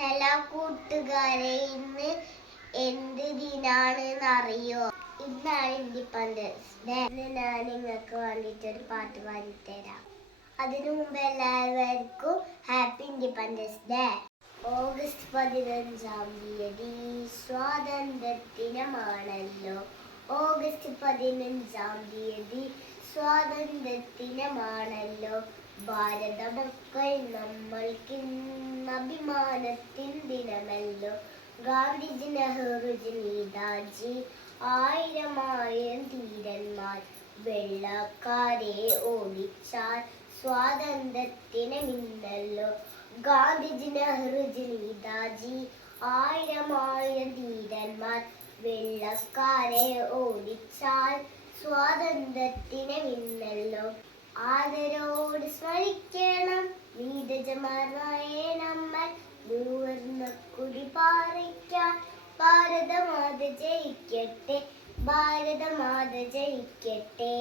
Hello കൂട്ടുകാരെ, ഇന്ന് എന്ത് ദിനാണെന്ന് അറിയോ? ഇന്നാണ് ഇൻഡിപെൻഡൻസ് ഡേ. ഇന്ന് ഞാൻ നിങ്ങൾക്ക് വേണ്ടിയിട്ടൊരു പാട്ട് പാടിത്തരാം. അതിനു മുമ്പ് എല്ലാവർക്കും ഹാപ്പി ഇൻഡിപെൻഡൻസ് ഡേ. ഓഗസ്റ്റ് 15-ാം തീയതി സ്വാതന്ത്ര്യദിനമാണല്ലോ. ഓഗസ്റ്റ് 15-ാം തീയതി സ്വാതന്ത്ര്യദിനമാണല്ലോ. ഭാരത മക്കൾ നമ്മൾക്ക് അഭിമാനത്തിൻ ദിനമല്ലോ. ഗാന്ധിജി, നെഹ്റുജി, നേതാജി, ആയിരം ധീരന്മാർ വെള്ളക്കാരെ ഓടിച്ചാൽ സ്വാതന്ത്ര്യദിനമിന്നല്ലോ. ഗാന്ധിജി, നെഹ്റുജി, നേതാജി, ആയിരം ധീരന്മാർ വെള്ളക്കാരെ ഓടിച്ചാൽ സ്വാതന്ത്ര്യദിനമിന്നല്ലോ. ആദരോട് സ്മരിക്കണം നീരജമാരായ നമ്മൾ. മൂവർണ്ണ കൊടി പാറിക്കാൻ ഭാരതമാത ജയിക്കട്ടെ, ഭാരതമാത ജയിക്കട്ടെ.